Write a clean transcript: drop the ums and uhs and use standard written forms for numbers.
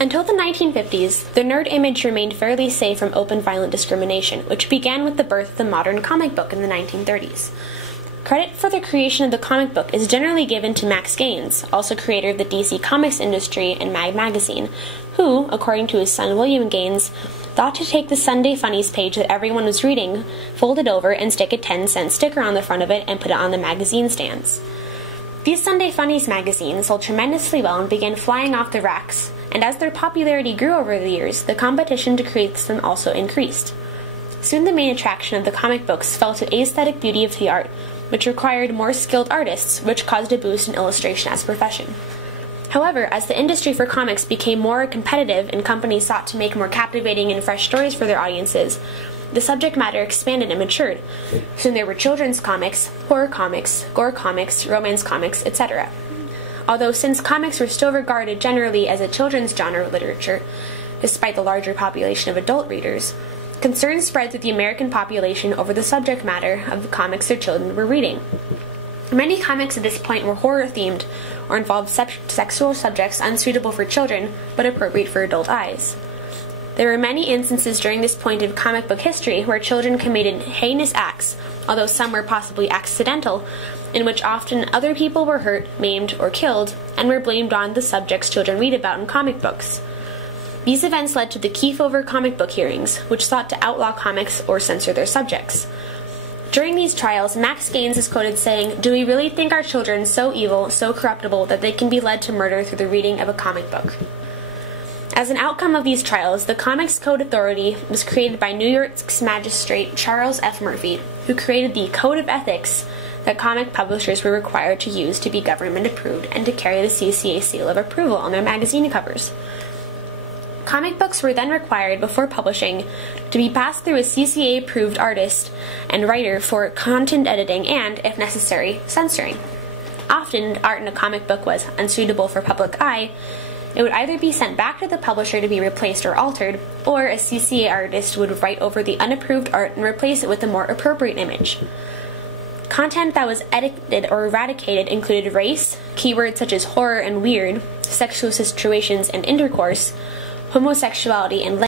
Until the 1950s, the nerd image remained fairly safe from open violent discrimination, which began with the birth of the modern comic book in the 1930s. Credit for the creation of the comic book is generally given to Max Gaines, also creator of the DC Comics industry and Mad Magazine, who, according to his son William Gaines, thought to take the Sunday Funnies page that everyone was reading, fold it over, and stick a 10-cent sticker on the front of it and put it on the magazine stands. These Sunday Funnies magazines sold tremendously well and began flying off the racks, and as their popularity grew over the years, the competition to create them also increased. Soon the main attraction of the comic books fell to aesthetic beauty of the art, which required more skilled artists, which caused a boost in illustration as a profession. However, as the industry for comics became more competitive and companies sought to make more captivating and fresh stories for their audiences, the subject matter expanded and matured. Soon there were children's comics, horror comics, gore comics, romance comics, etc. Although since comics were still regarded generally as a children's genre of literature, despite the larger population of adult readers, concern spread through the American population over the subject matter of the comics their children were reading. Many comics at this point were horror-themed or involved sexual subjects unsuitable for children but appropriate for adult eyes. There were many instances during this point of comic book history where children committed heinous acts, although some were possibly accidental, in which often other people were hurt, maimed, or killed, and were blamed on the subjects children read about in comic books. These events led to the Kefauver comic book hearings, which sought to outlaw comics or censor their subjects. During these trials, Max Gaines is quoted saying, "Do we really think our children so evil, so corruptible, that they can be led to murder through the reading of a comic book?" As an outcome of these trials, the Comics Code Authority was created by New York's magistrate Charles F. Murphy, who created the Code of Ethics that comic publishers were required to use to be government approved and to carry the CCA seal of approval on their magazine covers. Comic books were then required, before publishing, to be passed through a CCA-approved artist and writer for content editing and, if necessary, censoring. Often, art in a comic book was unsuitable for public eye. It would either be sent back to the publisher to be replaced or altered, or a CCA artist would write over the unapproved art and replace it with a more appropriate image. Content that was edited or eradicated included race, keywords such as horror and weird, sexual situations and intercourse, homosexuality, and